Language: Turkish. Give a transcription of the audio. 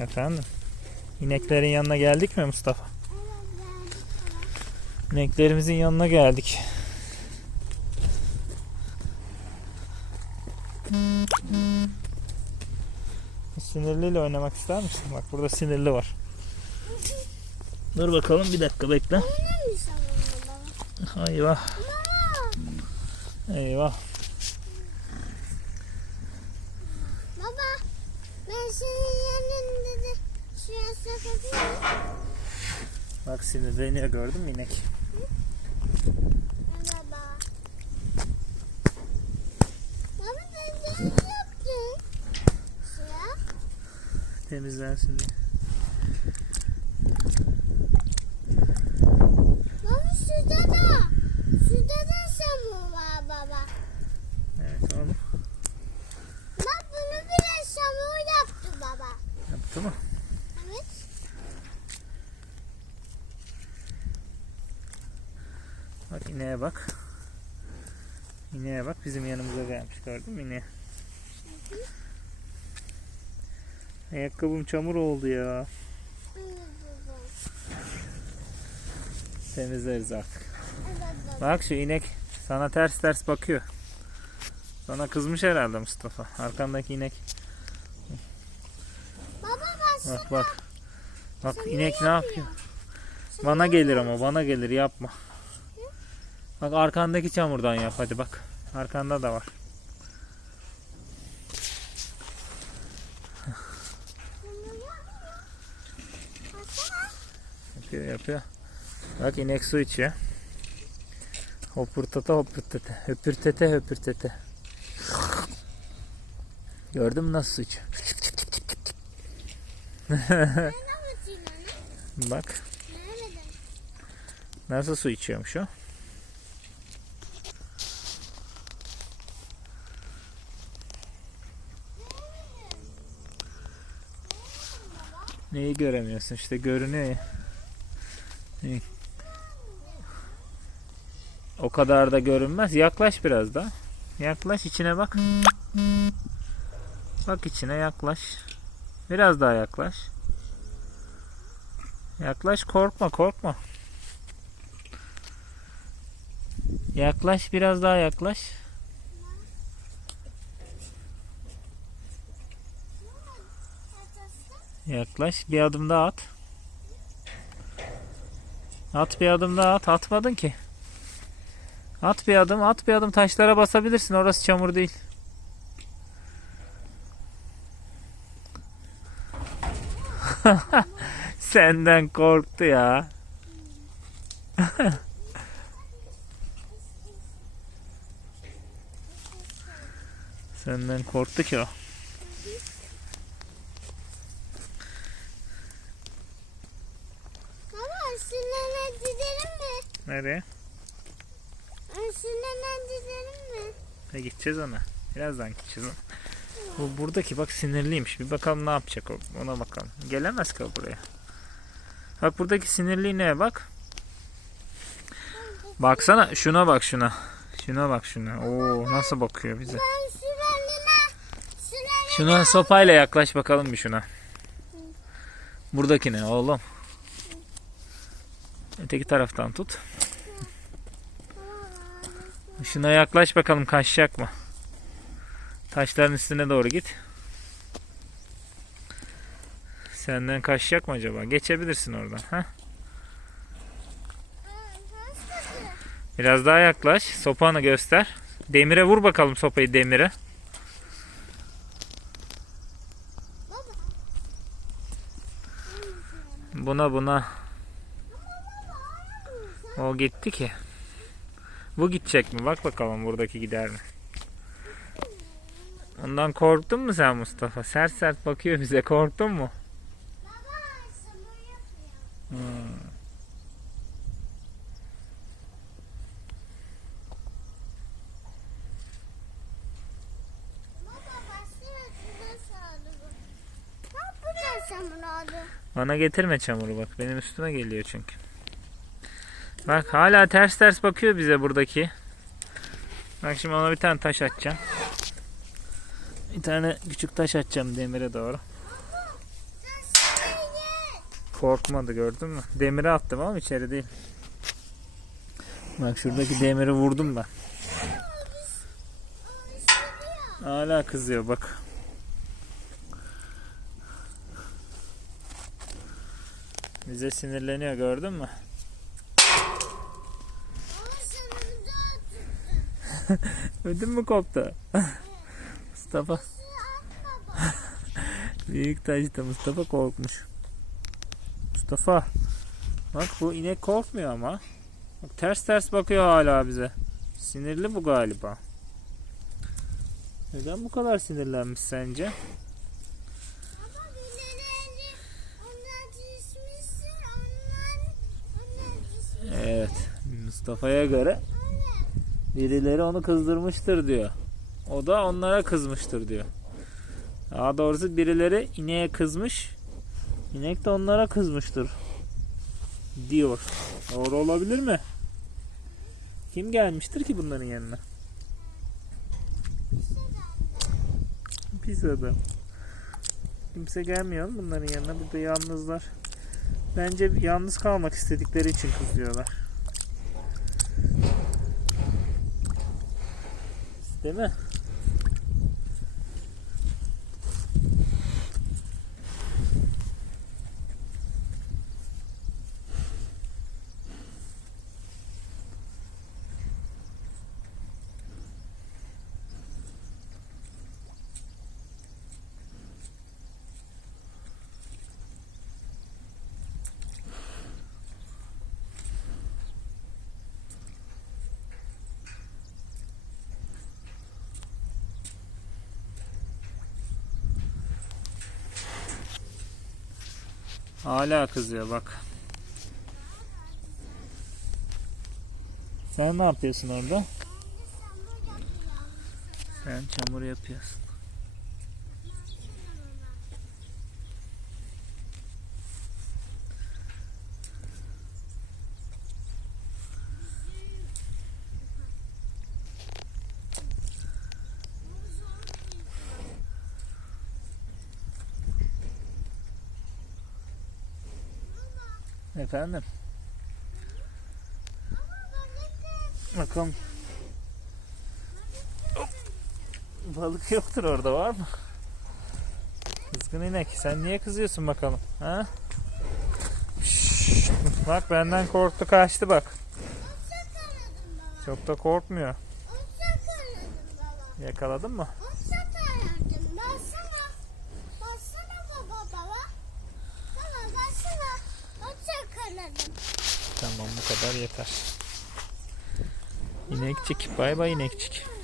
Efendim? İneklerin yanına geldik mi Mustafa? İneklerimizin yanına geldik. Sinirliyle oynamak ister misin? Bak burada sinirli var. Dur bakalım bir dakika bekle. Eyvah. Eyvah. Baba ben yanında şuraya sakatayım. Bak sinirleniyor gördün mü inek? Baba. Baba ben ne yaptın? Şuraya. Temizlensin diye. Baba şurada da. Şurada da samur var baba. Evet oğlum. Bak bunu bile samur yaptı baba. Yaptı mı? Evet. Bak ineğe bak. İneğe bak bizim yanımıza gelmiş gördün mü ineğe? Ayakkabım çamur oldu ya. Temizleriz artık. Bak şu inek sana ters ters bakıyor. Sana kızmış herhalde Mustafa. Arkandaki inek. Baba baksana. Bak bak. Bak inek ne yapıyor? Bana gelir ama bana gelir yapma. Bak arkandaki çamurdan yap hadi bak. Arkanda da var. Yapıyor yapıyor. Bak inek su içiyor. Hopurtata hopurtata. Höpürtete höpürtete. Gördün mü nasıl su içiyor? Bak nasıl su içiyormuş o. Neyi göremiyorsun işte görünüyor ya. O kadar da görünmez. Yaklaş biraz da. Yaklaş içine bak. Bak içine yaklaş. Biraz daha yaklaş. Yaklaş korkma korkma. Yaklaş biraz daha yaklaş. Yaklaş bir adım daha at. At bir adım daha at. Atmadın ki. At bir adım, at bir adım taşlara basabilirsin. Orası çamur değil. Senden korktu ya. Senden korktu ki o. Baba gidelim mi? Nereye? Üstünden gidelim mi? E gideceğiz ona. Birazdan gideceğiz ona. Bu buradaki bak sinirliymiş. Bir bakalım ne yapacak o. Ona bakalım. Gelemez ki o buraya. Bak buradaki sinirli ne bak. Baksana şuna bak şuna. Şuna bak şuna. Oo nasıl bakıyor bize. Şuna sopayla yaklaş bakalım bir şuna. Buradaki ne oğlum? Öteki taraftan tut. Şuna yaklaş bakalım kaçacak mı? Taşların üstüne doğru git. Senden kaçacak mı acaba? Geçebilirsin oradan. Ha? Biraz daha yaklaş. Sopanı göster. Demire vur bakalım sopayı demire. Buna buna. O gitti ki. Bu gidecek mi? Bak bakalım buradaki gider mi? Ondan korktun mu sen Mustafa? Sert sert bakıyor bize. Korktun mu? Hmm. Bana getirme çamuru bak. Benim üstüme geliyor çünkü. Bak hala ters ters bakıyor bize buradaki. Bak şimdi ona bir tane taş atacağım. Bir tane küçük taş atacağım demire doğru. Korkmadı gördün mü? Demiri attım ama içeri değil. Bak şuradaki demiri vurdum ben. Hala kızıyor bak. Bize sinirleniyor gördün mü? Ama sen onu Ödüm mü koptu? Mustafa. Büyük taşta Mustafa korkmuş. Mustafa. Bak bu inek korkmuyor ama. Bak ters ters bakıyor hala bize. Sinirli bu galiba. Neden bu kadar sinirlenmiş sence? Evet. Mustafa'ya göre birileri onu kızdırmıştır diyor. O da onlara kızmıştır diyor. Daha doğrusu birileri ineğe kızmış. İnek de onlara kızmıştır. Diyor. Doğru olabilir mi? Kim gelmiştir ki bunların yanına? Pis adam. Kimse gelmiyor bunların yanına. Burada yalnızlar. Bence yalnız kalmak istedikleri için kızıyorlar. Değil mi? Hala kızıyor bak. Sen ne yapıyorsun orada? Sen çamur yapıyorsun. Efendim? Bakalım. Hop. Balık yoktur orada var mı? Kızgın inek sen niye kızıyorsun bakalım? Ha? Şşş, bak benden korktu kaçtı bak. Çok da korkmuyor. Yakaladın mı? Baksana. Baksana baba baba. Baba baksana. O çakaladım. Tamam bu kadar yeter. İnekçik bay bay inekçik.